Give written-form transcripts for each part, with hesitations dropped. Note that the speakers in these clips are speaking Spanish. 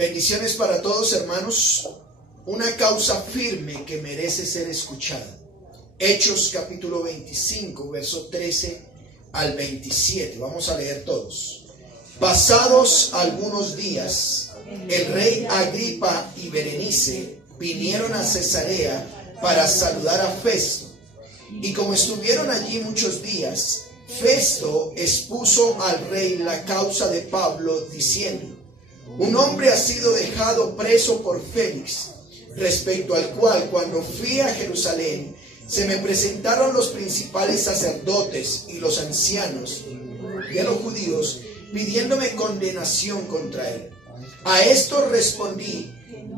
Bendiciones para todos, hermanos. Una causa firme que merece ser escuchada. Hechos capítulo 25, verso 13 al 27. Vamos a leer todos. Pasados algunos días, el rey Agripa y Berenice vinieron a Cesarea para saludar a Festo. Y como estuvieron allí muchos días, Festo expuso al rey la causa de Pablo, diciendo: un hombre ha sido dejado preso por Félix, respecto al cual, cuando fui a Jerusalén, se me presentaron los principales sacerdotes y los ancianos de los judíos, pidiéndome condenación contra él. A esto respondí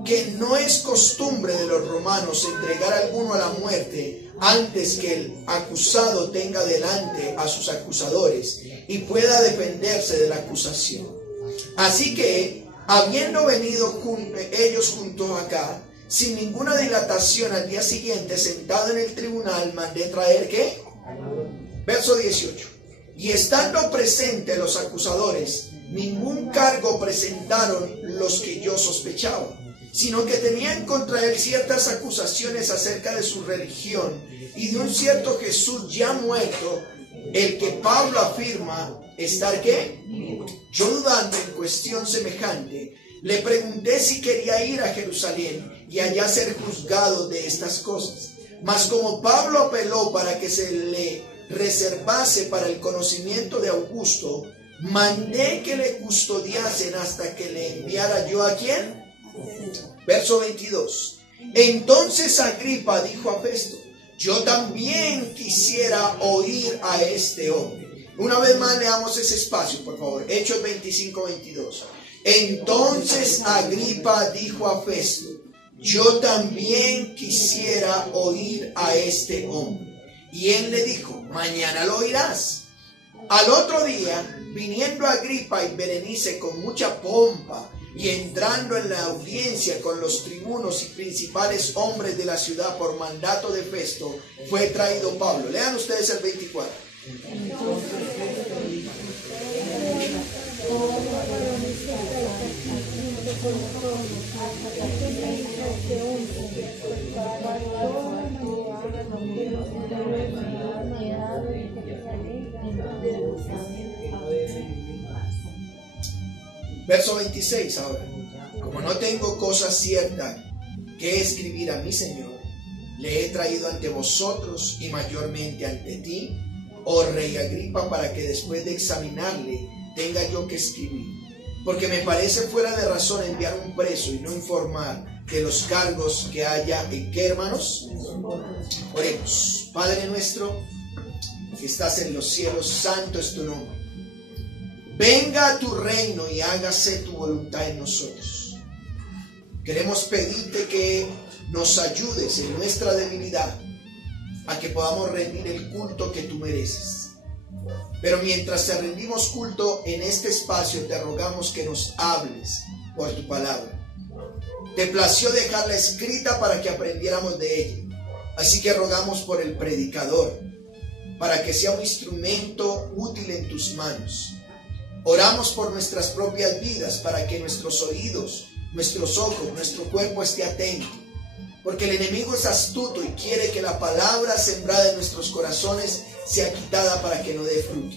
que no es costumbre de los romanos entregar a alguno a la muerte antes que el acusado tenga delante a sus acusadores y pueda defenderse de la acusación. Así que, habiendo venido ellos juntos acá, sin ninguna dilatación, al día siguiente, sentado en el tribunal, mandé traer ¿qué? Verso 18. Y estando presentes los acusadores, ningún cargo presentaron los que yo sospechaba, sino que tenían contra él ciertas acusaciones acerca de su religión y de un cierto Jesús ya muerto, el que Pablo afirma estar ¿qué? Yo, dudando en cuestión semejante, le pregunté si quería ir a Jerusalén y allá ser juzgado de estas cosas. Mas como Pablo apeló para que se le reservase para el conocimiento de Augusto, mandé que le custodiasen hasta que le enviara yo ¿a quién? Verso 22. Entonces Agripa dijo a Festo: yo también quisiera oír a este hombre. Una vez más leamos ese espacio, por favor. Hechos 25, 22. Entonces Agripa dijo a Festo: yo también quisiera oír a este hombre. Y él le dijo: mañana lo oirás. Al otro día, viniendo Agripa y Berenice con mucha pompa y entrando en la audiencia con los tribunos y principales hombres de la ciudad por mandato de Festo, fue traído Pablo. Lean ustedes el 24. Verso 26 ahora. Como no tengo cosa cierta que escribir a mi Señor, le he traído ante vosotros y mayormente ante ti, oh rey Agripa, para que después de examinarle tenga yo que escribir. Porque me parece fuera de razón enviar un preso y no informar de los cargos que haya en qué, hermanos. Oremos. Padre nuestro que estás en los cielos, santo es tu nombre. Venga a tu reino y hágase tu voluntad en nosotros. Queremos pedirte que nos ayudes en nuestra debilidad a que podamos rendir el culto que tú mereces. Pero mientras te rendimos culto en este espacio, te rogamos que nos hables por tu palabra. Te plació dejarla escrita para que aprendiéramos de ella. Así que rogamos por el predicador, para que sea un instrumento útil en tus manos. Oramos por nuestras propias vidas, para que nuestros oídos, nuestros ojos, nuestro cuerpo esté atento. Porque el enemigo es astuto y quiere que la palabra sembrada en nuestros corazones sea quitada para que no dé fruto.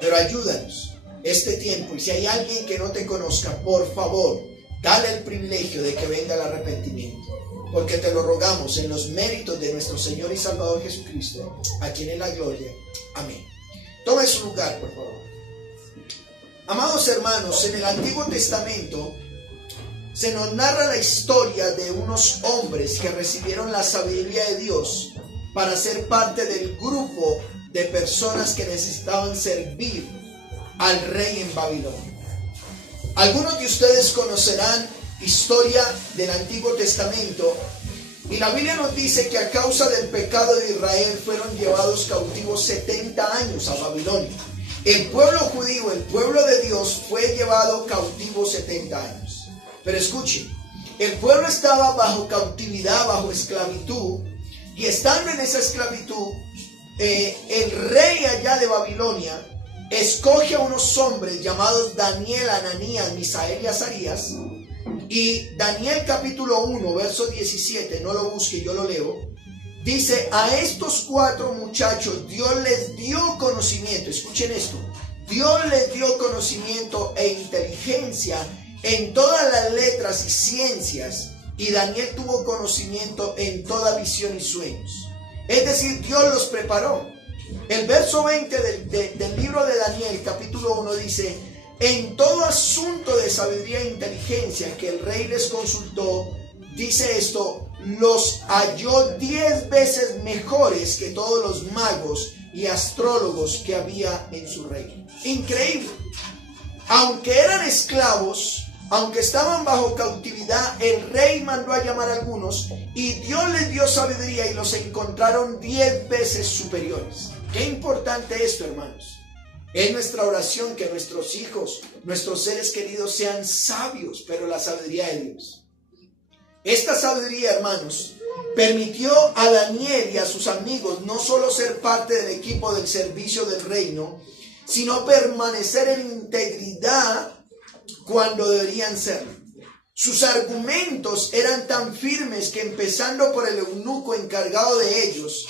Pero ayúdanos este tiempo, y si hay alguien que no te conozca, por favor, dale el privilegio de que venga el arrepentimiento. Porque te lo rogamos en los méritos de nuestro Señor y Salvador Jesucristo, a quien es la gloria. Amén. Tome su lugar, por favor. Amados hermanos, en el Antiguo Testamento se nos narra la historia de unos hombres que recibieron la sabiduría de Dios para ser parte del grupo de personas que necesitaban servir al rey en Babilonia. Algunos de ustedes conocerán historia del Antiguo Testamento, y la Biblia nos dice que a causa del pecado de Israel fueron llevados cautivos 70 años a Babilonia. El pueblo judío, el pueblo de Dios, fue llevado cautivo 70 años. Pero escuchen, el pueblo estaba bajo cautividad, bajo esclavitud, y estando en esa esclavitud, el rey allá de Babilonia escoge a unos hombres llamados Daniel, Ananías, Misael y Azarías, Y Daniel capítulo 1, verso 17, no lo busque, yo lo leo. Dice, a estos 4 muchachos Dios les dio conocimiento. Escuchen esto. Dios les dio conocimiento e inteligencia en todas las letras y ciencias. Y Daniel tuvo conocimiento en toda visión y sueños. Es decir, Dios los preparó. El verso 20 del libro de Daniel, capítulo 1, dice, en todo asunto de sabiduría e inteligencia que el rey les consultó, dice esto, los halló 10 veces mejores que todos los magos y astrólogos que había en su reino. Increíble. Aunque eran esclavos, aunque estaban bajo cautividad, el rey mandó a llamar a algunos y Dios les dio sabiduría y los encontraron 10 veces superiores. Qué importante esto, hermanos. Es nuestra oración que nuestros hijos, nuestros seres queridos sean sabios, pero la sabiduría de Dios. Esta sabiduría, hermanos, permitió a Daniel y a sus amigos no solo ser parte del equipo del servicio del reino, sino permanecer en integridad cuando deberían serlo. Sus argumentos eran tan firmes que, empezando por el eunuco encargado de ellos,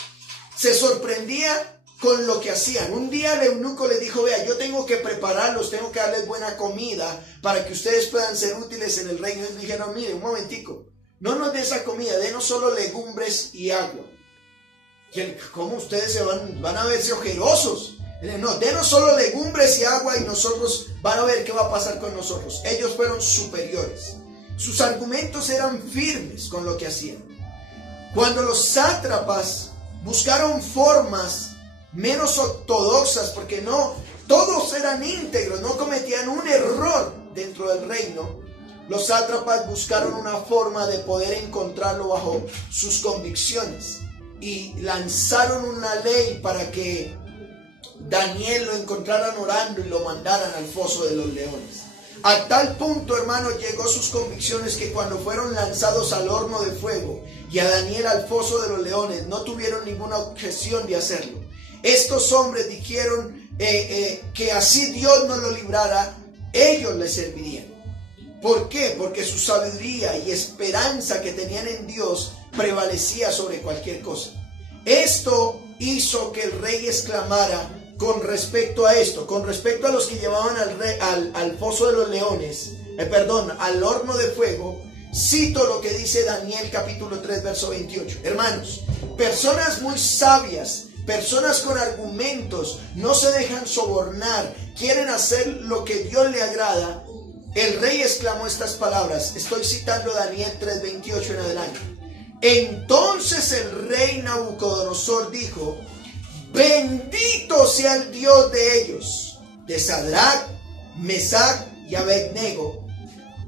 se sorprendía con lo que hacían. Un día el eunuco le dijo, vea, yo tengo que prepararlos, tengo que darles buena comida para que ustedes puedan ser útiles en el reino. Y dijeron, mire, un momentico, no nos dé esa comida, denos solo legumbres y agua. ¿Cómo ustedes van a verse ojerosos? No, denos solo legumbres y agua y nosotros van a ver qué va a pasar con nosotros. Ellos fueron superiores. Sus argumentos eran firmes con lo que hacían. Cuando los sátrapas buscaron formas menos ortodoxas, porque no todos eran íntegros, no cometían un error dentro del reino, los sátrapas buscaron una forma de poder encontrarlo bajo sus convicciones y lanzaron una ley para que Daniel lo encontraran orando y lo mandaran al foso de los leones. A tal punto, hermanos, llegó sus convicciones que cuando fueron lanzados al horno de fuego y a Daniel al foso de los leones, no tuvieron ninguna objeción de hacerlo. Estos hombres dijeron que así Dios nos lo librara, ellos le servirían. ¿Por qué? Porque su sabiduría y esperanza que tenían en Dios prevalecía sobre cualquier cosa. Esto hizo que el rey exclamara con respecto a esto, con respecto a los que llevaban al foso de los leones, al horno de fuego. Cito lo que dice Daniel capítulo 3, verso 28. Hermanos, personas muy sabias, personas con argumentos, no se dejan sobornar, quieren hacer lo que Dios le agrada. El rey exclamó estas palabras, estoy citando Daniel 3:28 en adelante. Entonces el rey Nabucodonosor dijo, bendito sea el Dios de ellos, de Sadrach, Mesach y Abednego,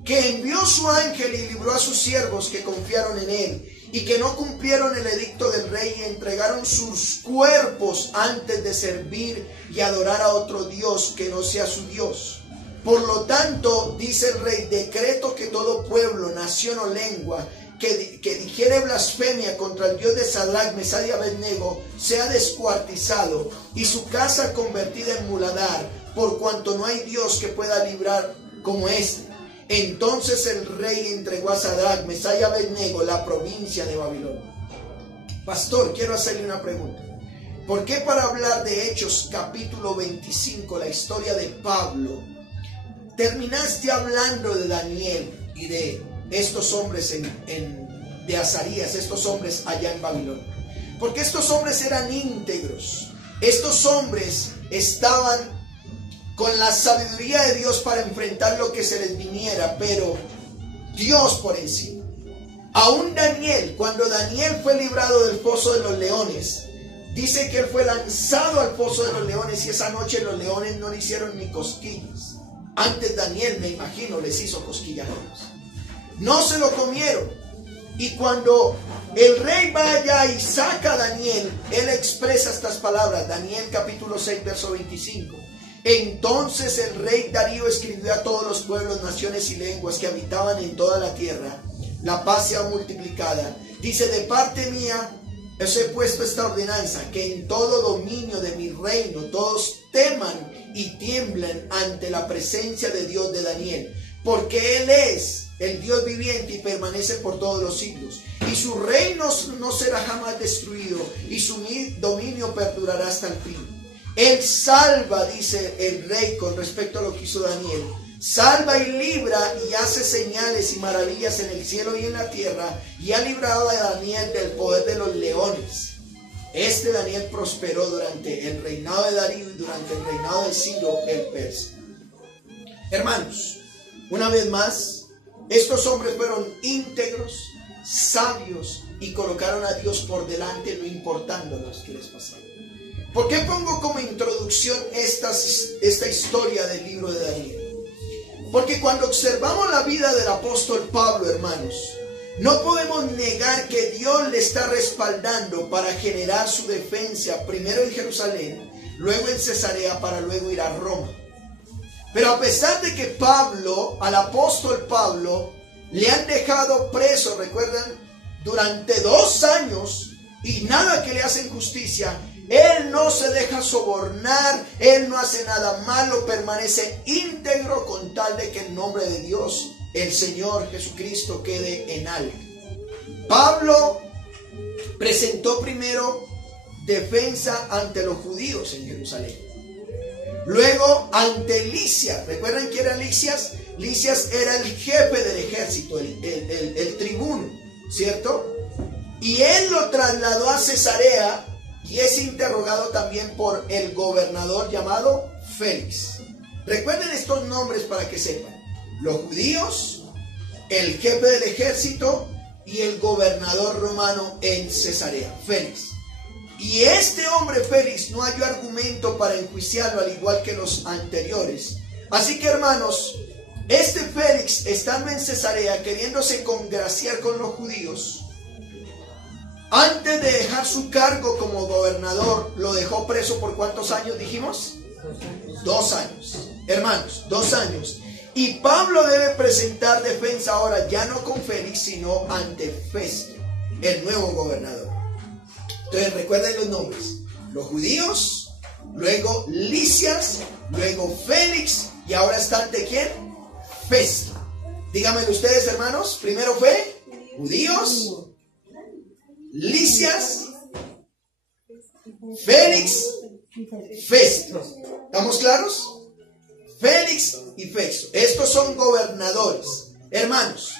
que envió su ángel y libró a sus siervos que confiaron en él y que no cumplieron el edicto del rey y entregaron sus cuerpos antes de servir y adorar a otro Dios que no sea su Dios. Por lo tanto, dice el rey, decreto que todo pueblo, nación o lengua que dijere blasfemia contra el Dios de Sadrach, Mesach y Abednego sea descuartizado y su casa convertida en muladar, por cuanto no hay Dios que pueda librar como este. Entonces el rey entregó a Sadrach, Mesach y Abednego la provincia de Babilonia. Pastor, quiero hacerle una pregunta. ¿Por qué para hablar de Hechos capítulo 25, la historia de Pablo, terminaste hablando de Daniel y de estos hombres de Azarías, estos hombres allá en Babilonia? Porque estos hombres eran íntegros. Estos hombres estaban con la sabiduría de Dios para enfrentar lo que se les viniera, pero Dios por encima. Aún Daniel, cuando Daniel fue librado del foso de los leones, dice que él fue lanzado al foso de los leones y esa noche los leones no le hicieron ni cosquillas. Antes Daniel, me imagino, les hizo cosquillas. No se lo comieron. Y cuando el rey va allá y saca a Daniel, él expresa estas palabras. Daniel capítulo 6, verso 25. Entonces el rey Darío escribió a todos los pueblos, naciones y lenguas que habitaban en toda la tierra: la paz sea multiplicada. Dice, de parte mía os he puesto esta ordenanza, que en todo dominio de mi reino todos teman y tiemblen ante la presencia de Dios de Daniel, porque Él es el Dios viviente y permanece por todos los siglos. Y su reino no será jamás destruido, y su dominio perdurará hasta el fin. Él salva, dice el rey con respecto a lo que hizo Daniel, salva y libra y hace señales y maravillas en el cielo y en la tierra, y ha librado a Daniel del poder de los leones. Este Daniel prosperó durante el reinado de Darío y durante el reinado de Ciro el persa. Hermanos, una vez más, estos hombres fueron íntegros, sabios y colocaron a Dios por delante, no importando lo que les pasaba. ¿Por qué pongo como introducción esta historia del libro de Daniel? Porque cuando observamos la vida del apóstol Pablo, hermanos, no podemos negar que Dios le está respaldando para generar su defensa, primero en Jerusalén, luego en Cesarea, para luego ir a Roma. Pero a pesar de que al apóstol Pablo, le han dejado preso, recuerdan, durante 2 años y nada que le hacen justicia, él no se deja sobornar, él no hace nada malo, permanece íntegro con tal de que el nombre de Dios, el Señor Jesucristo, quede en alto. Pablo presentó primero defensa ante los judíos en Jerusalén. Luego ante Lisias. ¿Recuerdan quién era Lisias? Lisias era el jefe del ejército, el tribuno, ¿cierto? Y él lo trasladó a Cesarea y es interrogado también por el gobernador llamado Félix. Recuerden estos nombres para que sepan: los judíos, el jefe del ejército y el gobernador romano en Cesarea, Félix. Y este hombre Félix no halló argumento para enjuiciarlo, al igual que los anteriores. Así que, hermanos, este Félix, estando en Cesarea, queriéndose congraciar con los judíos, antes de dejar su cargo como gobernador, lo dejó preso por ¿cuántos años dijimos? 2 años. Hermanos, 2 años. Y Pablo debe presentar defensa ahora, ya no con Félix, sino ante Festo, el nuevo gobernador. Entonces recuerden los nombres: los judíos, luego Lisias, luego Félix, y ahora está ante ¿quién? Festo. Díganmelo ustedes, hermanos. Primero fue judíos, Lisias, Félix, Festo. ¿Estamos claros? Félix y Festo. Estos son gobernadores, hermanos.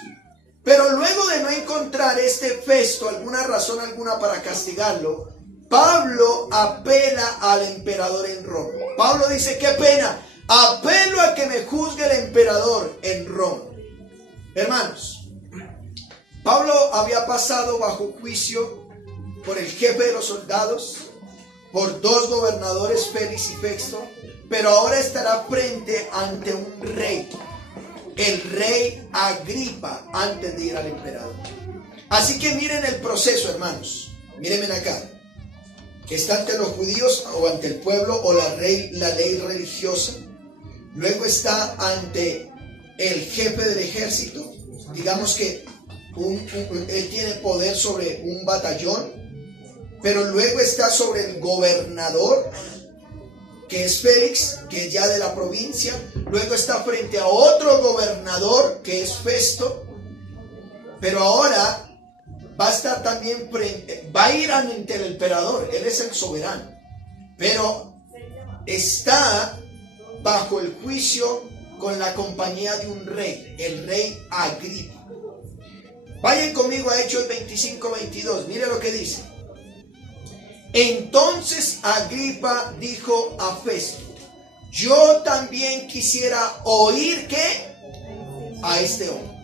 Pero luego de no encontrar este Festo alguna razón alguna para castigarlo, Pablo apela al emperador en Roma. Pablo dice: qué pena, apelo a que me juzgue el emperador en Roma. Hermanos, Pablo había pasado bajo juicio por el jefe de los soldados, por 2 gobernadores, Félix y Festo, pero ahora estará frente ante un rey, el rey Agripa, antes de ir al emperador. Así que miren el proceso, hermanos. Mírenme acá. Está ante los judíos o ante el pueblo o la ley religiosa. Luego está ante el jefe del ejército. Digamos que él tiene poder sobre un batallón. Pero luego está sobre el gobernador, que es Félix, que es ya de la provincia. Luego está frente a otro gobernador, que es Festo. Pero ahora va a estar también va a ir ante el emperador. Él es el soberano, pero está bajo el juicio con la compañía de un rey, el rey Agripa. Vayan conmigo a Hechos 25-22. Mire lo que dice. Entonces Agripa dijo a Festo: yo también quisiera oír ¿qué? A este hombre.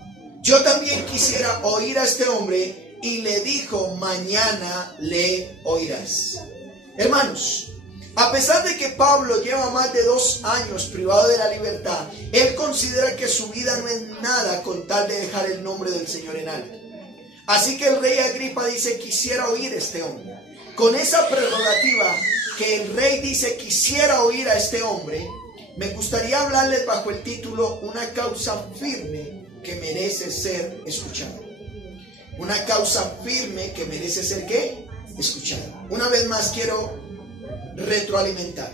Yo también quisiera oír a este hombre. Y le dijo: mañana le oirás. Hermanos, a pesar de que Pablo lleva más de 2 años privado de la libertad, él considera que su vida no es nada con tal de dejar el nombre del Señor en alto. Así que el rey Agripa dice: quisiera oír a este hombre. Con esa prerrogativa que el rey dice: quisiera oír a este hombre, me gustaría hablarles bajo el título: una causa firme que merece ser escuchada. Una causa firme que merece ser ¿qué? Escuchada. Una vez más quiero retroalimentar.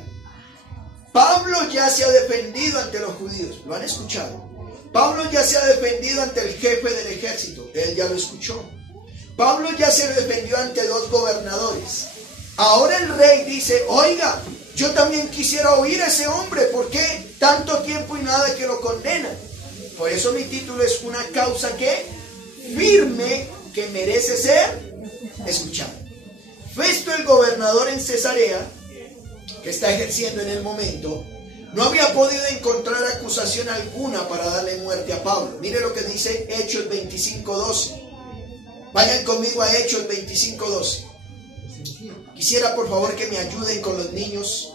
Pablo ya se ha defendido ante los judíos, lo han escuchado. Pablo ya se ha defendido ante el jefe del ejército, él ya lo escuchó. Pablo ya se defendió ante 2 gobernadores. Ahora el rey dice, oiga, yo también quisiera oír a ese hombre, ¿por qué tanto tiempo y nada que lo condena? Por eso mi título es una causa que firme, que merece ser escuchada. Festo, el gobernador en Cesarea, que está ejerciendo en el momento, no había podido encontrar acusación alguna para darle muerte a Pablo. Mire lo que dice Hechos 25:12. Vayan conmigo a Hechos 25:12. Quisiera por favor que me ayuden con los niños.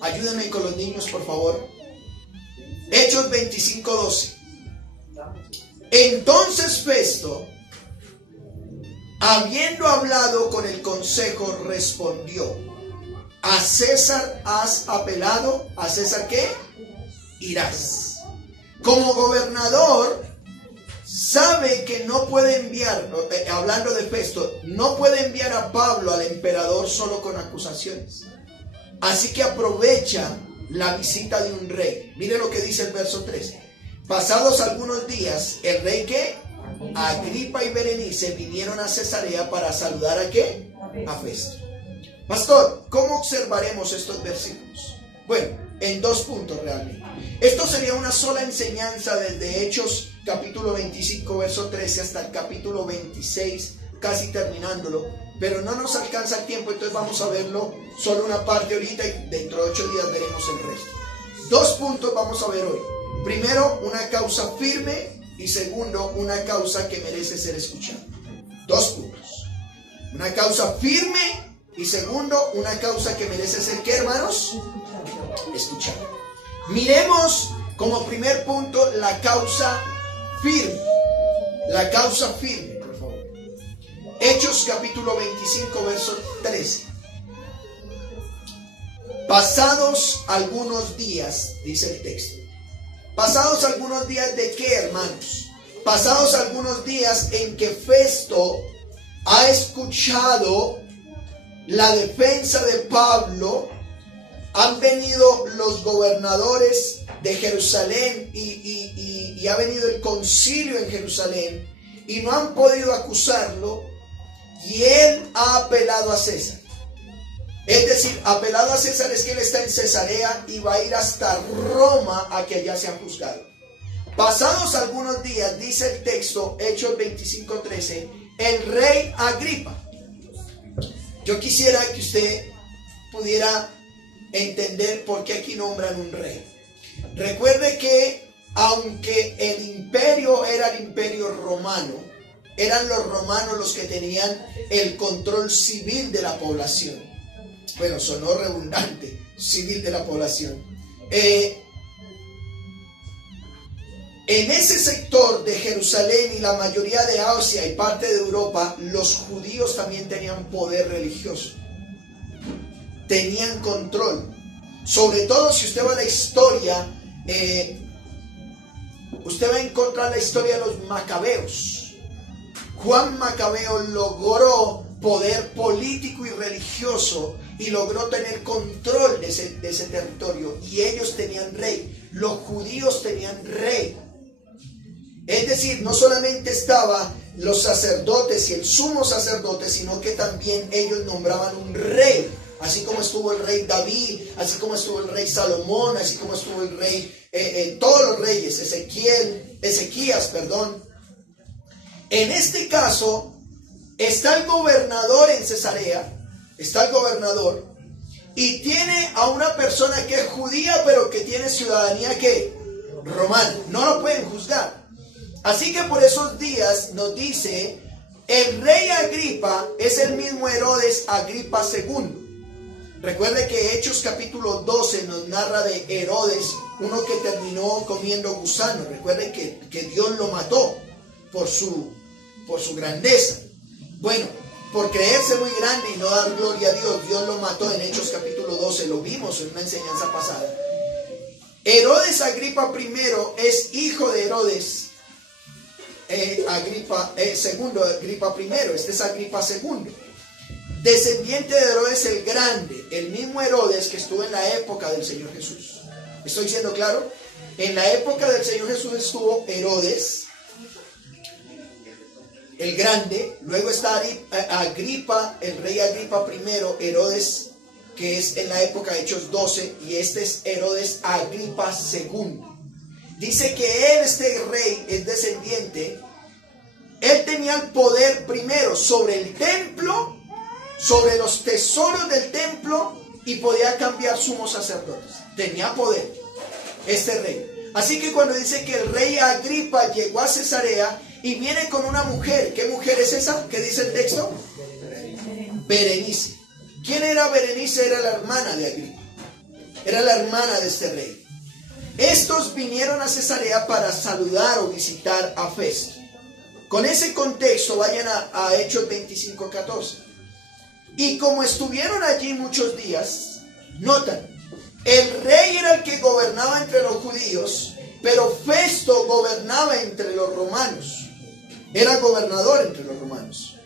Ayúdenme con los niños, por favor. Hechos 25:12. Entonces Festo, habiendo hablado con el consejo, respondió: a César has apelado, ¿a César qué? Irás. Como gobernador, sabe que no puede enviar, hablando de Festo, no puede enviar a Pablo al emperador solo con acusaciones. Así que aprovecha la visita de un rey. Mire lo que dice el verso 13. Pasados algunos días, el rey ¿qué? Agripa y Berenice vinieron a Cesarea para saludar ¿a qué? A Festo. Pastor, ¿cómo observaremos estos versículos? Bueno, en 2 puntos realmente. Esto sería una sola enseñanza desde Hechos capítulo 25, verso 13 hasta el capítulo 26, casi terminándolo, pero no nos alcanza el tiempo, entonces vamos a verlo solo una parte ahorita y dentro de 8 días veremos el resto. 2 puntos vamos a ver hoy. Primero, una causa firme y segundo, una causa que merece ser escuchada. 2 puntos. Una causa firme y segundo, una causa que merece ser, ¿qué, hermanos? Escuchada. Miremos como primer punto la causa firme. La causa firme, por favor. Hechos capítulo 25, verso 13. Pasados algunos días, dice el texto. Pasados algunos días ¿de qué, hermanos? Pasados algunos días en que Festo ha escuchado la defensa de Pablo, han venido los gobernadores de Jerusalén y ha venido el concilio en Jerusalén y no han podido acusarlo, y él ha apelado a César. Es decir, apelado a César es que él está en Cesarea y va a ir hasta Roma a que allá sea juzgado. Pasados algunos días, dice el texto, Hechos 25:13, el rey Agripa. Yo quisiera que usted pudiera entender por qué aquí nombran un rey. Recuerde que aunque el imperio era el imperio romano, eran los romanos los que tenían el control civil de la población. Bueno, sonó redundante, civil de la población. En ese sector de Jerusalén y la mayoría de Asia y parte de Europa, los judíos también tenían poder religioso. Tenían control. Sobre todo si usted va a la historia, usted va a encontrar la historia de los macabeos. Juan Macabeo logró poder político y religioso y logró tener control de ese territorio, y ellos tenían rey. Los judíos tenían rey. Es decir, no solamente estaban los sacerdotes y el sumo sacerdote, sino que también ellos nombraban un rey. Así como estuvo el rey David, así como estuvo el rey Salomón, así como estuvo el rey, todos los reyes, Ezequías. En este caso, está el gobernador en Cesarea, está el gobernador, y tiene a una persona que es judía, pero que tiene ciudadanía que romana. No lo pueden juzgar. Así que por esos días nos dice, el rey Agripa es el mismo Herodes Agripa II. Recuerde que Hechos capítulo 12 nos narra de Herodes, uno que terminó comiendo gusano. Recuerden que Dios lo mató por su grandeza. Bueno, por creerse muy grande y no dar gloria a Dios, Dios lo mató en Hechos capítulo 12, lo vimos en una enseñanza pasada. Herodes Agripa I es hijo de Herodes Agripa I, este es Agripa II, descendiente de Herodes el Grande, el mismo Herodes que estuvo en la época del Señor Jesús. ¿Estoy siendo claro? En la época del Señor Jesús estuvo Herodes el Grande, luego está Agripa, el rey Agripa I, Herodes, que es en la época de Hechos 12, y este es Herodes Agripa II. Dice que él, este rey, es descendiente. Él tenía el poder primero sobre el templo, sobre los tesoros del templo, y podía cambiar sumos sacerdotes. Tenía poder este rey. Así que cuando dice que el rey Agripa llegó a Cesarea y viene con una mujer, ¿qué mujer es esa? ¿Qué dice el texto? Berenice. ¿Quién era Berenice? Era la hermana de Agripa. Era la hermana de este rey. Estos vinieron a Cesarea para saludar o visitar a Festo. Con ese contexto, vayan a Hechos 25:14. Y como estuvieron allí muchos días, notan, el rey era el que gobernaba entre los judíos, pero Festo gobernaba entre los romanos. Era gobernador entre los romanos.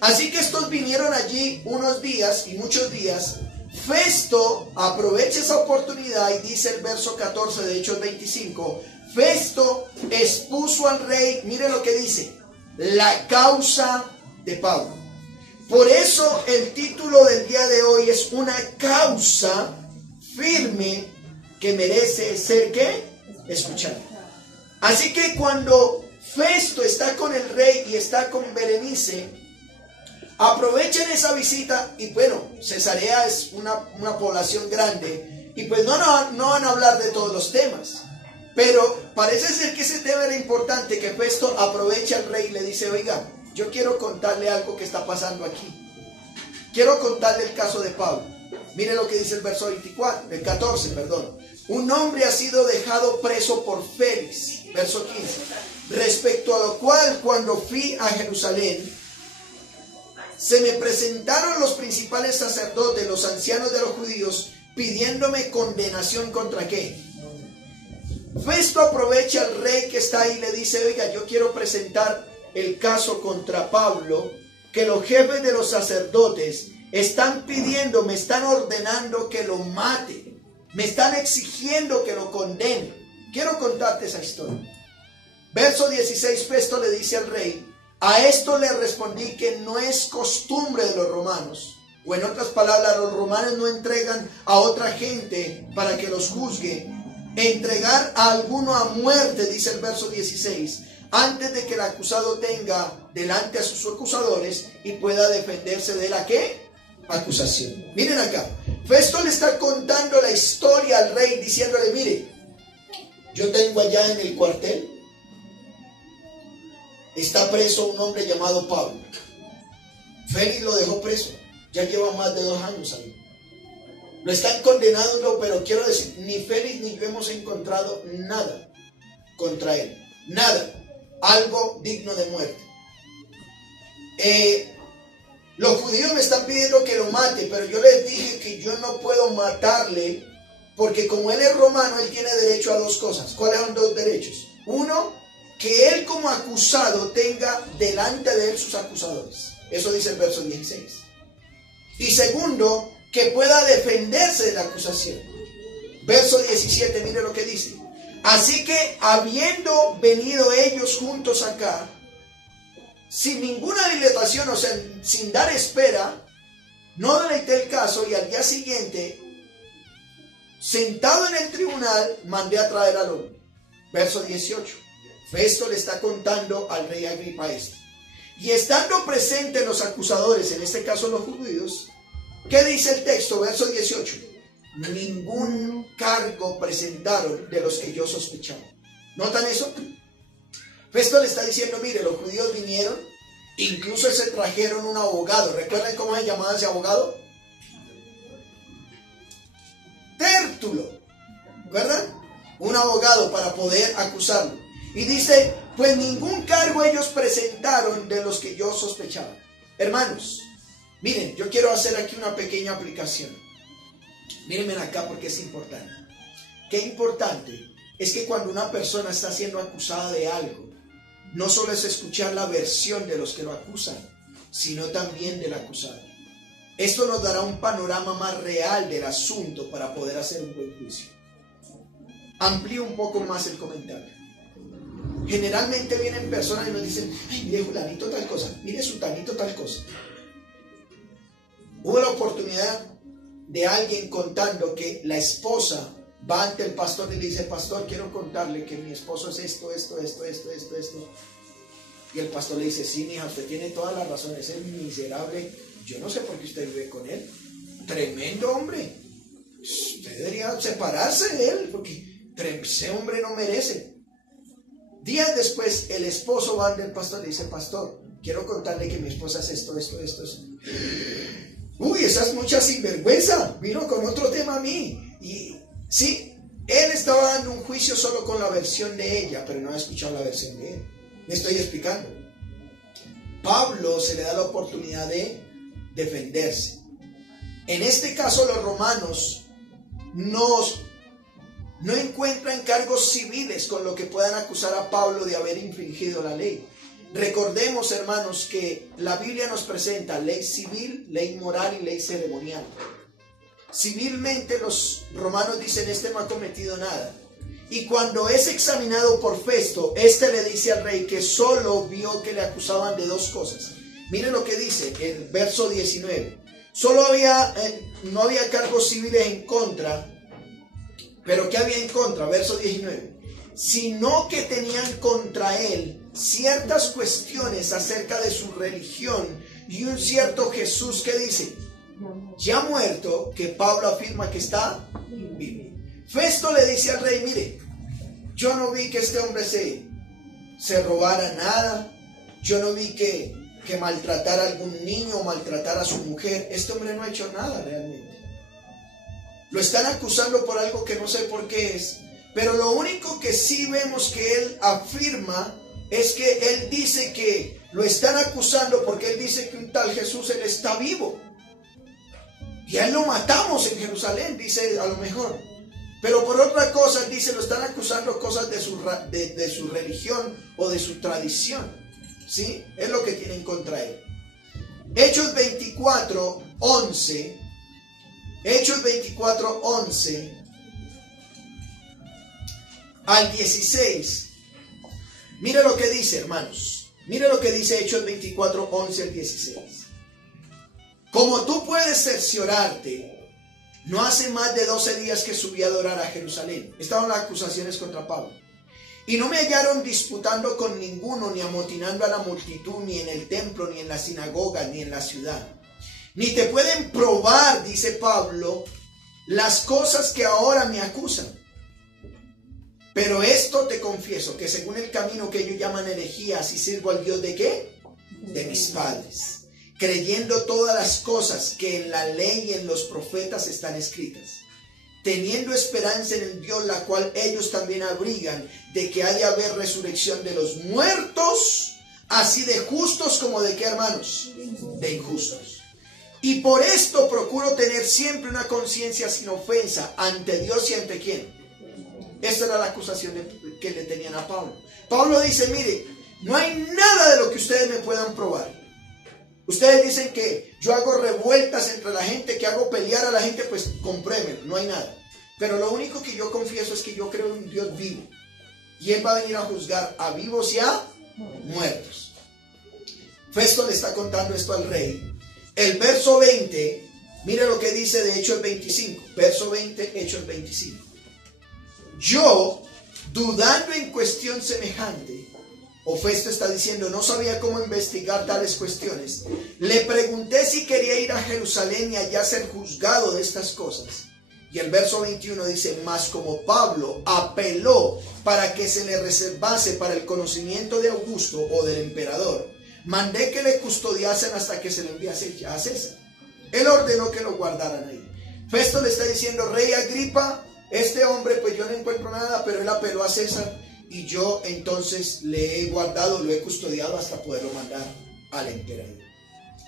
Así que estos vinieron allí unos días y muchos días. Festo aprovecha esa oportunidad y dice el verso 14 de Hechos 25, Festo expuso al rey, mire lo que dice, la causa de Pablo. Por eso el título del día de hoy es una causa firme que merece ser, ¿qué? Escuchada. Así que cuando Festo está con el rey y está con Berenice, aprovechen esa visita y bueno, Cesarea es una población grande y pues no van a hablar de todos los temas. Pero parece ser que ese tema era importante, que Festo aprovecha al rey y le dice, oiga, yo quiero contarle algo que está pasando aquí. Quiero contarle el caso de Pablo. Mire lo que dice el verso 14. Un hombre ha sido dejado preso por Félix, verso 15. Respecto a lo cual, cuando fui a Jerusalén, se me presentaron los principales sacerdotes, los ancianos de los judíos, pidiéndome condenación contra qué. Festo aprovecha al rey que está ahí y le dice, oiga, yo quiero presentar el caso contra Pablo, que los jefes de los sacerdotes están pidiendo, me están ordenando que lo mate, me están exigiendo que lo condene. Quiero contarte esa historia. Verso 16, Festo le dice al rey, a esto le respondí que no es costumbre de los romanos, o en otras palabras, los romanos no entregan a otra gente para que los juzgue, entregar a alguno a muerte, dice el verso 16, antes de que el acusado tenga delante a sus acusadores y pueda defenderse de la ¿qué? Acusación. Miren acá, Festo le está contando la historia al rey diciéndole, mire, yo tengo allá en el cuartel, está preso un hombre llamado Pablo. Félix lo dejó preso, ya lleva más de 2 años ahí. Lo están condenando, pero quiero decir, ni Félix ni yo hemos encontrado nada contra él. Nada. Algo digno de muerte. Los judíos me están pidiendo que lo mate, pero yo les dije que yo no puedo matarle, porque como él es romano, él tiene derecho a 2 cosas. ¿Cuáles son 2 derechos? Uno, que él como acusado tenga delante de él sus acusadores. Eso dice el verso 16. Y segundo, que pueda defenderse de la acusación. Verso 17, mire lo que dice. Así que habiendo venido ellos juntos acá, sin ninguna dilatación, o sea, sin dar espera, no deleité el caso y al día siguiente, sentado en el tribunal, mandé a traer al hombre. Verso 18. Festo le está contando al rey Agripa esto. Y estando presentes los acusadores, en este caso los judíos, ¿qué dice el texto? Verso 18. Ningún cargo presentaron de los que yo sospechaba. ¿Notan eso? Festo le está diciendo, mire, los judíos vinieron, incluso se trajeron un abogado. ¿Recuerdan cómo se llamaba ese abogado? Tértulo. ¿Recuerdan? Un abogado para poder acusarlo. Y dice, pues ningún cargo ellos presentaron de los que yo sospechaba. Hermanos, miren, yo quiero hacer aquí una pequeña aplicación. Mírenme acá porque es importante. Qué importante es que cuando una persona está siendo acusada de algo, no solo es escuchar la versión de los que lo acusan, sino también del acusado. Esto nos dará un panorama más real del asunto para poder hacer un buen juicio. Amplío un poco más el comentario. Generalmente vienen personas y nos dicen, ay, mire fulanito tal cosa, mire sutanito tal cosa. Hubo la oportunidad de alguien contando que la esposa va ante el pastor y le dice, pastor, quiero contarle que mi esposo es esto. Y el pastor le dice, sí, mija, usted tiene toda la razón, ese miserable, yo no sé por qué usted vive con él. Tremendo hombre. Usted debería separarse de él, porque ese hombre no merece. Días después, el esposo va ante el pastor y le dice, pastor, quiero contarle que mi esposa es esto. Uy, esa es mucha sinvergüenza. Vino con otro tema a mí. Y sí, él estaba dando un juicio solo con la versión de ella, pero no ha escuchado la versión de él. Me estoy explicando. Pablo se le da la oportunidad de defenderse. En este caso, los romanos no encuentran cargos civiles con lo que puedan acusar a Pablo de haber infringido la ley. Recordemos, hermanos, que la Biblia nos presenta ley civil, ley moral y ley ceremonial. Civilmente los romanos dicen, este no ha cometido nada. Y cuando es examinado por Festo, este le dice al rey que solo vio que le acusaban de dos cosas. Miren lo que dice el verso 19. No había cargos civiles en contra. ¿Pero qué había en contra? Verso 19. Sino que tenían contra él ciertas cuestiones acerca de su religión y un cierto Jesús que dice, ya muerto, que Pablo afirma que está vivo. Festo le dice al rey, mire, yo no vi que este hombre se robara nada, yo no vi que maltratara a algún niño o maltratara a su mujer. Este hombre no ha hecho nada realmente. Lo están acusando por algo que no sé por qué es, pero lo único que sí vemos que él afirma es que él dice que lo están acusando porque él dice que un tal Jesús, él está vivo. Y a él lo matamos en Jerusalén, dice a lo mejor. Pero por otra cosa, él dice, lo están acusando cosas de su religión o de su tradición. ¿Sí? Es lo que tienen contra él. Hechos 24, 11. Hechos 24, 11 al 16. Mire lo que dice, hermanos. Mire lo que dice Hechos 24, 11 al 16. Como tú puedes cerciorarte, no hace más de 12 días que subí a adorar a Jerusalén. Estaban las acusaciones contra Pablo. Y no me hallaron disputando con ninguno, ni amotinando a la multitud, ni en el templo, ni en la sinagoga, ni en la ciudad. Ni te pueden probar, dice Pablo, las cosas que ahora me acusan. Pero esto te confieso, que según el camino que ellos llaman herejía, así sirvo al Dios ¿de qué? De mis padres, creyendo todas las cosas que en la ley y en los profetas están escritas, teniendo esperanza en el Dios, la cual ellos también abrigan, de que ha de haber resurrección de los muertos, así de justos como de qué, hermanos, de injustos. Y por esto procuro tener siempre una conciencia sin ofensa ante Dios y ante quién. Esta era la acusación que le tenían a Pablo. Pablo dice, mire, no hay nada de lo que ustedes me puedan probar. Ustedes dicen que yo hago revueltas entre la gente, que hago pelear a la gente, pues compruébenlo, no hay nada. Pero lo único que yo confieso es que yo creo en un Dios vivo. Y Él va a venir a juzgar a vivos y a muertos. Festo le está contando esto al rey. El verso 20, mire lo que dice de Hechos 25. Verso 20, Hechos 25. Yo, dudando en cuestión semejante, o Festo está diciendo, no sabía cómo investigar tales cuestiones, le pregunté si quería ir a Jerusalén y allá ser juzgado de estas cosas. Y el verso 21 dice, mas como Pablo apeló para que se le reservase para el conocimiento de Augusto o del emperador, mandé que le custodiasen hasta que se le enviase ya a César. Él ordenó que lo guardaran ahí. Festo le está diciendo, rey Agripa, este hombre pues yo no encuentro nada, pero él apeló a César y yo entonces le he guardado, lo he custodiado hasta poderlo mandar al emperador.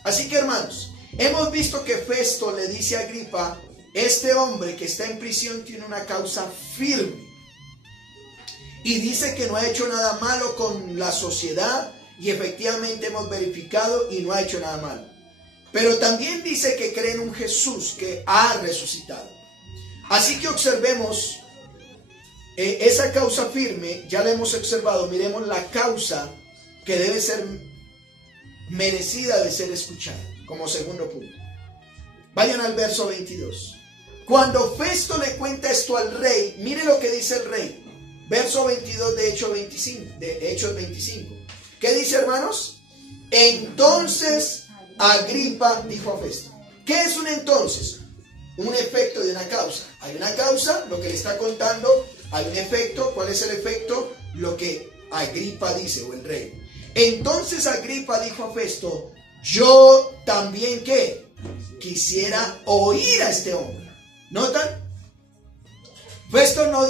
Así que, hermanos, hemos visto que Festo le dice a Agripa, este hombre que está en prisión tiene una causa firme y dice que no ha hecho nada malo con la sociedad, y efectivamente hemos verificado y no ha hecho nada malo. Pero también dice que cree en un Jesús que ha resucitado. Así que observemos esa causa firme, ya la hemos observado, miremos la causa que debe ser merecida de ser escuchada, como segundo punto. Vayan al verso 22. Cuando Festo le cuenta esto al rey, mire lo que dice el rey. Verso 22 de Hechos 25. ¿Qué dice, hermanos? Entonces Agripa dijo a Festo. ¿Qué es un entonces? Un efecto de una causa. Hay una causa, lo que le está contando, hay un efecto. ¿Cuál es el efecto? Lo que Agripa dice, o el rey. Entonces Agripa dijo a Festo, yo también, ¿qué? Quisiera oír a este hombre. ¿Notan? Festo no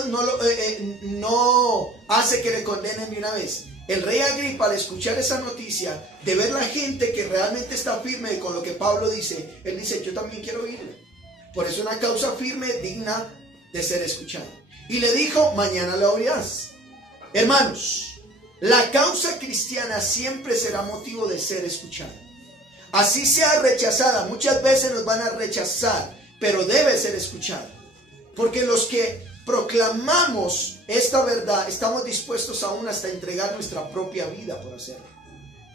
hace que le condenen ni una vez. El rey Agripa, al escuchar esa noticia, de ver la gente que realmente está firme con lo que Pablo dice, él dice, yo también quiero oírle. Por eso una causa firme, digna de ser escuchada. Y le dijo, mañana la oirás. Hermanos, la causa cristiana siempre será motivo de ser escuchada. Así sea rechazada, muchas veces nos van a rechazar, pero debe ser escuchada. Porque los que proclamamos esta verdad, estamos dispuestos aún hasta entregar nuestra propia vida por hacerlo.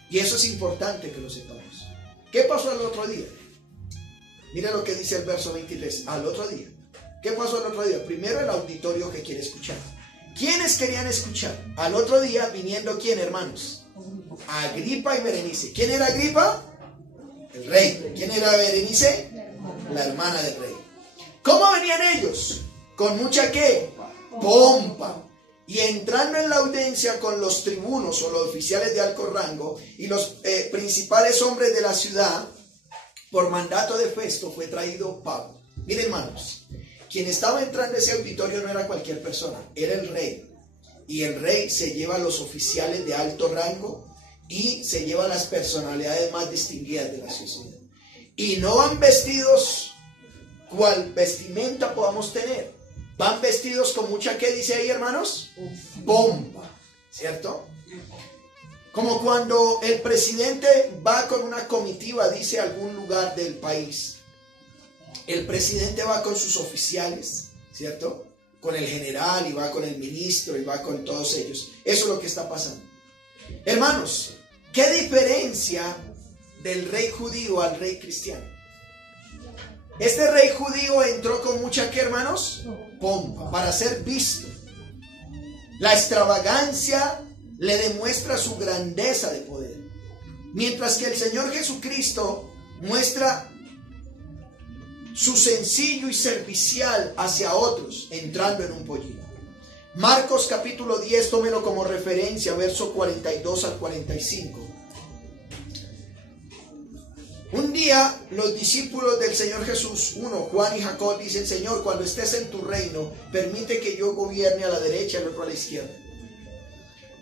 Y eso es importante que lo sepamos. ¿Qué pasó al otro día? Mire lo que dice el verso 23. Al otro día. ¿Qué pasó al otro día? Primero el auditorio que quiere escuchar. ¿Quiénes querían escuchar? Al otro día viniendo ¿quién, hermanos? Agripa y Berenice. ¿Quién era Agripa? El rey. ¿Quién era Berenice? La hermana del rey. ¿Cómo venían ellos? Con mucha ¿qué? Pompa. Y entrando en la audiencia con los tribunos o los oficiales de alto rango y los principales hombres de la ciudad, por mandato de Festo fue traído Pablo. Miren, hermanos, quien estaba entrando a ese auditorio no era cualquier persona, era el rey. Y el rey se lleva a los oficiales de alto rango y se lleva a las personalidades más distinguidas de la sociedad. Y no van vestidos cual vestimenta podamos tener. Van vestidos con mucha, ¿qué dice ahí, hermanos? Pompa, ¿cierto? Como cuando el presidente va con una comitiva, dice, a algún lugar del país. El presidente va con sus oficiales, ¿cierto? Con el general, y va con el ministro, y va con todos ellos. Eso es lo que está pasando. Hermanos, ¿qué diferencia del rey judío al rey cristiano? Este rey judío entró con mucha, ¿qué, hermanos? Pompa, para ser visto. La extravagancia le demuestra su grandeza de poder. Mientras que el Señor Jesucristo muestra su sencillo y servicial hacia otros, entrando en un pollino. Marcos capítulo 10, tómelo como referencia, verso 42 al 45. Un día los discípulos del Señor Jesús, uno, Juan y Jacob, dicen, Señor, cuando estés en tu reino, permite que yo gobierne a la derecha y el otro a la izquierda.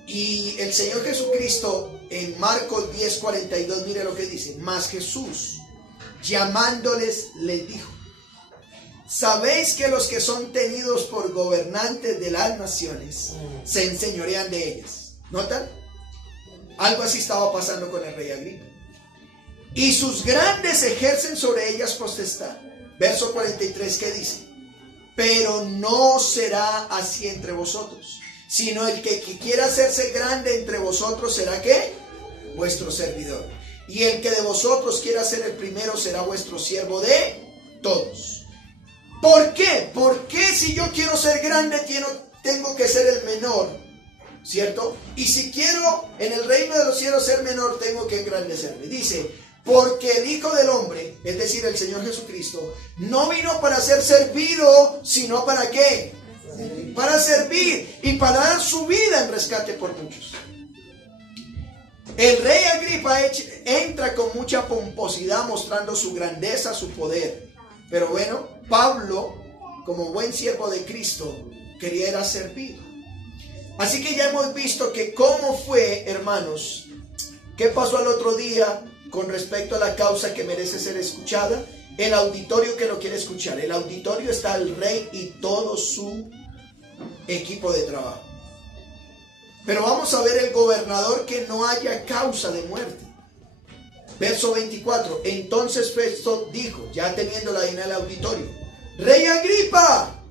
Y el Señor Jesucristo en Marcos 10, 42, mire lo que dice. Mas Jesús, llamándoles, les dijo, ¿sabéis que los que son tenidos por gobernantes de las naciones se enseñorean de ellas? ¿Notan? Algo así estaba pasando con el rey Agripa. Y sus grandes ejercen sobre ellas potestad. Verso 43, ¿qué dice? Pero no será así entre vosotros, sino el que quiera hacerse grande entre vosotros será ¿qué? Vuestro servidor. Y el que de vosotros quiera ser el primero será vuestro siervo de todos. ¿Por qué? Porque si yo quiero ser grande, tengo que ser el menor, ¿cierto? Y si quiero en el reino de los cielos ser menor, tengo que engrandecerme. Dice, porque el Hijo del Hombre, es decir, el Señor Jesucristo, no vino para ser servido, sino ¿para qué? Para servir y para dar su vida en rescate por muchos. El rey Agripa entra con mucha pomposidad mostrando su grandeza, su poder. Pero bueno, Pablo, como buen siervo de Cristo, quería era servir. Así que ya hemos visto que cómo fue, hermanos, qué pasó al otro día con respecto a la causa que merece ser escuchada. El auditorio que lo quiere escuchar. El auditorio está el rey y todo su equipo de trabajo. Pero vamos a ver el gobernador que no haya causa de muerte. Verso 24. Entonces Festo dijo, ya teniendo la en el auditorio, Rey Agripa,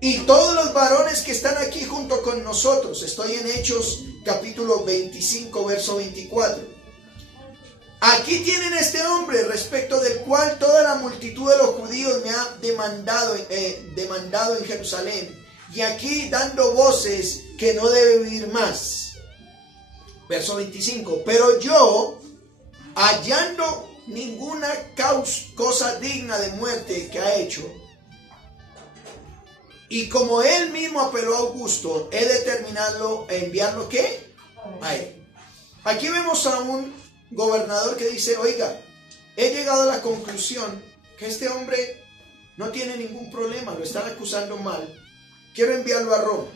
y todos los varones que están aquí junto con nosotros. Estoy en Hechos capítulo 25, verso 24. Aquí tienen este hombre respecto del cual toda la multitud de los judíos me ha demandado en Jerusalén, y aquí dando voces que no debe vivir más. Verso 25. Pero yo, hallando ninguna cosa digna de muerte que ha hecho, y como él mismo apeló a Augusto, he determinado enviarlo ¿qué? A él. Aquí vemos a un gobernador que dice, oiga, he llegado a la conclusión que este hombre no tiene ningún problema, lo están acusando mal, quiero enviarlo a Roma.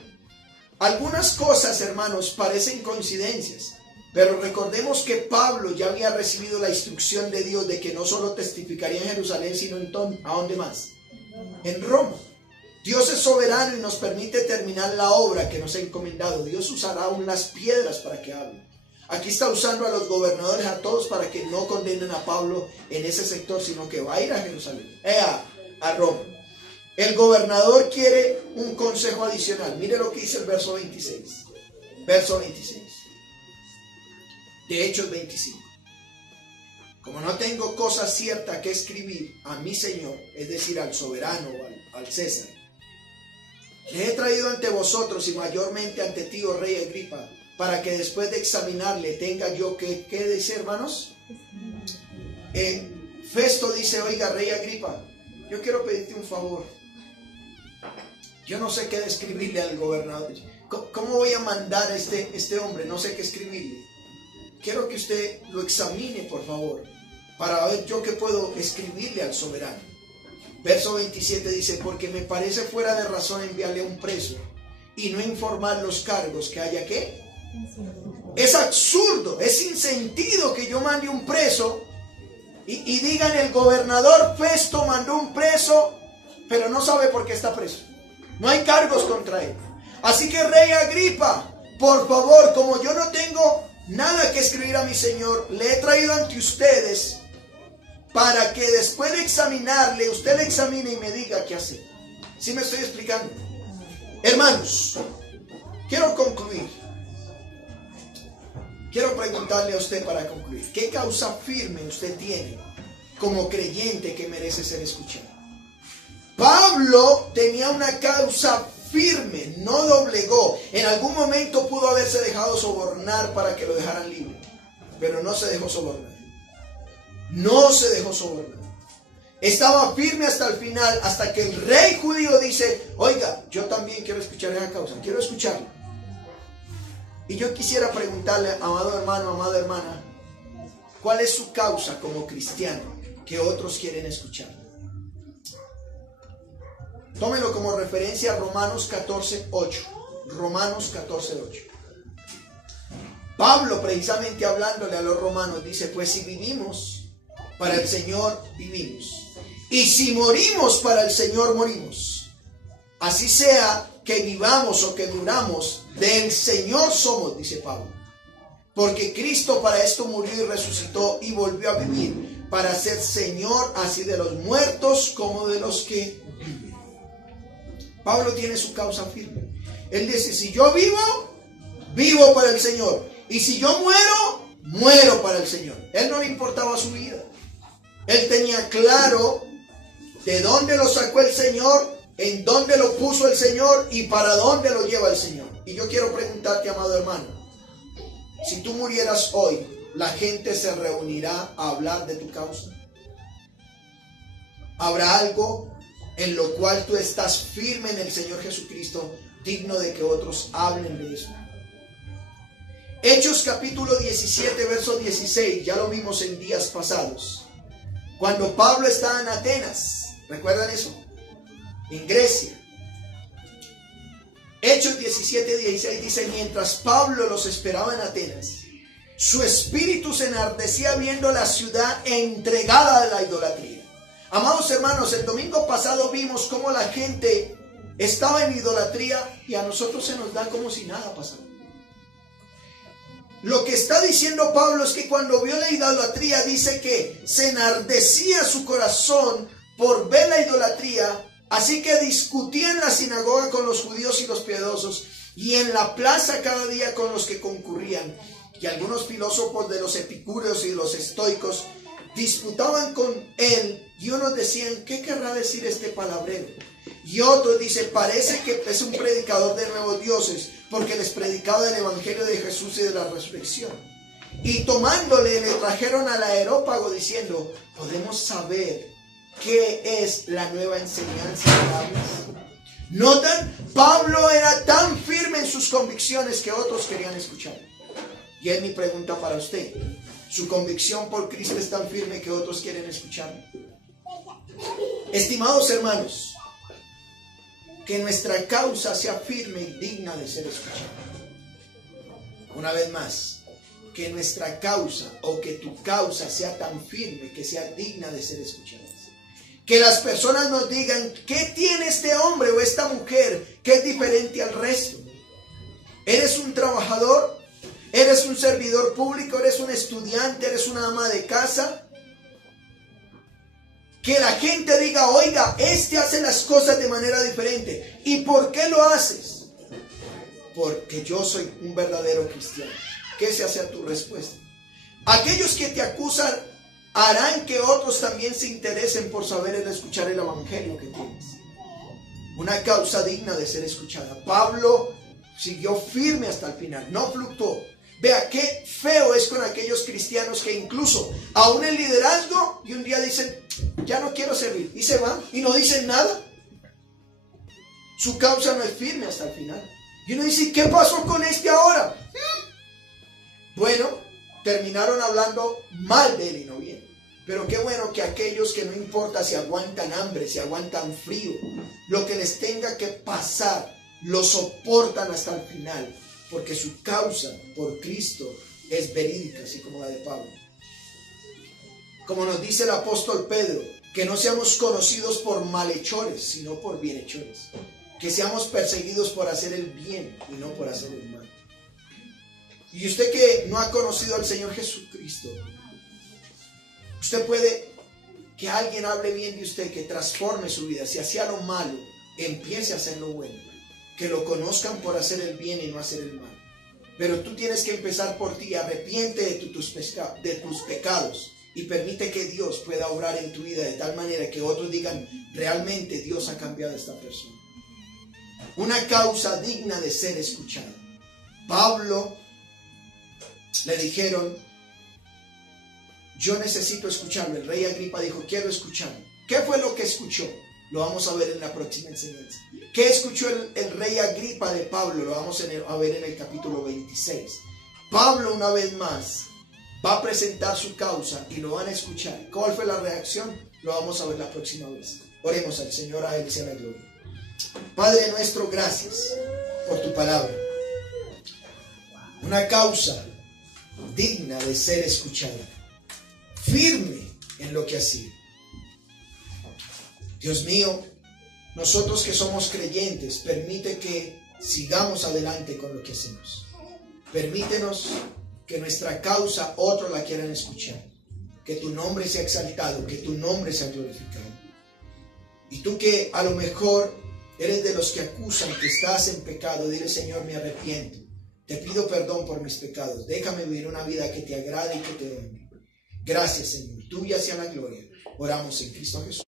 Algunas cosas, hermanos, parecen coincidencias, pero recordemos que Pablo ya había recibido la instrucción de Dios de que no solo testificaría en Jerusalén, sino ¿a dónde más? En Roma. Dios es soberano y nos permite terminar la obra que nos ha encomendado. Dios usará aún las piedras para que hable. Aquí está usando a los gobernadores, a todos, para que no condenen a Pablo en ese sector, sino que va a ir a Jerusalén, a Roma. El gobernador quiere un consejo adicional. Mire lo que dice el verso 26. Verso 26. De Hechos 25. Como no tengo cosa cierta que escribir a mi Señor, es decir, al soberano, al César, le he traído ante vosotros y mayormente ante ti, oh rey Agripa, para que después de examinarle tenga yo que, ¿qué dice, hermanos? Festo dice, oiga, rey Agripa, yo quiero pedirte un favor. Yo no sé qué describirle al gobernador. ¿Cómo voy a mandar a este hombre? No sé qué escribirle. Quiero que usted lo examine, por favor, para ver yo qué puedo escribirle al soberano. Verso 27 dice, porque me parece fuera de razón enviarle a un preso y no informar los cargos que haya. ¿Qué? Es absurdo, es sin sentido que yo mande un preso y digan el gobernador Festo mandó un preso, pero no sabe por qué está preso. No hay cargos contra él. Así que rey Agripa, por favor, como yo no tengo nada que escribir a mi señor, le he traído ante ustedes para que después de examinarle, usted le examine y me diga qué hacer. ¿Sí me estoy explicando? Hermanos, quiero concluir. Quiero preguntarle a usted para concluir, ¿qué causa firme usted tiene como creyente que merece ser escuchado? Pablo tenía una causa firme, no doblegó. En algún momento pudo haberse dejado sobornar para que lo dejaran libre, pero no se dejó sobornar. No se dejó sobornar. Estaba firme hasta el final, hasta que el rey judío dice, oiga, yo también quiero escuchar esa causa, quiero escucharla. Y yo quisiera preguntarle, amado hermano, amada hermana, ¿cuál es su causa como cristiano que otros quieren escuchar? Tómelo como referencia a Romanos 14:8. Romanos 14:8. Pablo, precisamente hablándole a los romanos, dice, pues si vivimos, para el Señor vivimos. Y si morimos, para el Señor morimos. Así sea que vivamos o que duramos, del Señor somos, dice Pablo. Porque Cristo para esto murió y resucitó y volvió a vivir, para ser Señor así de los muertos como de los que viven. Pablo tiene su causa firme. Él dice, si yo vivo, vivo para el Señor. Y si yo muero, muero para el Señor. Él no le importaba su vida. Él tenía claro de dónde lo sacó el Señor, en dónde lo puso el Señor y para dónde lo lleva el Señor. Y yo quiero preguntarte, amado hermano, si tú murieras hoy, ¿la gente se reunirá a hablar de tu causa? ¿Habrá algo en lo cual tú estás firme en el Señor Jesucristo, digno de que otros hablen de eso? Hechos capítulo 17, verso 16, ya lo vimos en días pasados. Cuando Pablo estaba en Atenas, ¿recuerdan eso? En Grecia. Hechos 17, 16 dice, mientras Pablo los esperaba en Atenas, su espíritu se enardecía viendo la ciudad entregada a la idolatría. Amados hermanos, el domingo pasado vimos cómo la gente estaba en idolatría y a nosotros se nos da como si nada pasara. Lo que está diciendo Pablo es que cuando vio la idolatría, dice que se enardecía su corazón por ver la idolatría Así que discutía en la sinagoga con los judíos y los piadosos, y en la plaza cada día con los que concurrían. Y algunos filósofos de los epicúreos y de los estoicos disputaban con él, y unos decían: ¿qué querrá decir este palabrero? Y otros dicen: parece que es un predicador de nuevos dioses, porque les predicaba el evangelio de Jesús y de la resurrección. Y tomándole, le trajeron al Areópago diciendo: ¿podemos saber qué es la nueva enseñanza que hablas? ¿Notan? Pablo era tan firme en sus convicciones que otros querían escuchar. Y es mi pregunta para usted: ¿su convicción por Cristo es tan firme que otros quieren escuchar? Estimados hermanos, que nuestra causa sea firme y digna de ser escuchada. Una vez más, que nuestra causa o que tu causa sea tan firme que sea digna de ser escuchada. Que las personas nos digan: ¿qué tiene este hombre o esta mujer que es diferente al resto? ¿Eres un trabajador? ¿Eres un servidor público? ¿Eres un estudiante? ¿Eres una ama de casa? Que la gente diga: oiga, este hace las cosas de manera diferente. ¿Y por qué lo haces? Porque yo soy un verdadero cristiano. ¿Qué se hace a tu respuesta? Aquellos que te acusan harán que otros también se interesen por saber escuchar el evangelio que tienes. Una causa digna de ser escuchada. Pablo siguió firme hasta el final, no fluctuó. Vea qué feo es con aquellos cristianos que incluso aún en liderazgo y un día dicen: ya no quiero servir, y se van y no dicen nada. Su causa no es firme hasta el final. Y uno dice: ¿qué pasó con este ahora? Bueno, terminaron hablando mal de él y no bien. Pero qué bueno que aquellos que no importa si aguantan hambre, si aguantan frío, lo que les tenga que pasar, lo soportan hasta el final, porque su causa por Cristo es verídica, así como la de Pablo. Como nos dice el apóstol Pedro, que no seamos conocidos por malhechores, sino por bienhechores. Que seamos perseguidos por hacer el bien y no por hacer el mal. Y usted que no ha conocido al Señor Jesucristo, usted puede que alguien hable bien de usted, que transforme su vida. Si hacía lo malo, empiece a hacer lo bueno. Que lo conozcan por hacer el bien y no hacer el mal. Pero tú tienes que empezar por ti. Arrepiente de tus pecados y permite que Dios pueda obrar en tu vida de tal manera que otros digan: realmente Dios ha cambiado a esta persona. Una causa digna de ser escuchada. Pablo le dijeron: yo necesito escucharlo. El rey Agripa dijo: quiero escucharlo. ¿Qué fue lo que escuchó? Lo vamos a ver en la próxima enseñanza. ¿Qué escuchó el rey Agripa de Pablo? Lo vamos a ver en el capítulo 26. Pablo, una vez más, va a presentar su causa y lo van a escuchar. ¿Cuál fue la reacción? Lo vamos a ver la próxima vez. Oremos al Señor, a Él sea la gloria. Padre nuestro, gracias por tu palabra. Una causa digna de ser escuchada, firme en lo que ha sido. Dios mío, nosotros que somos creyentes, permite que sigamos adelante con lo que hacemos. Permítenos que nuestra causa otros la quieran escuchar, que tu nombre sea exaltado, que tu nombre sea glorificado. Y tú que a lo mejor eres de los que acusan que estás en pecado, dile: Señor, me arrepiento. Te pido perdón por mis pecados. Déjame vivir una vida que te agrade y que te honre. Gracias, Señor. Tuya sea la gloria. Oramos en Cristo Jesús.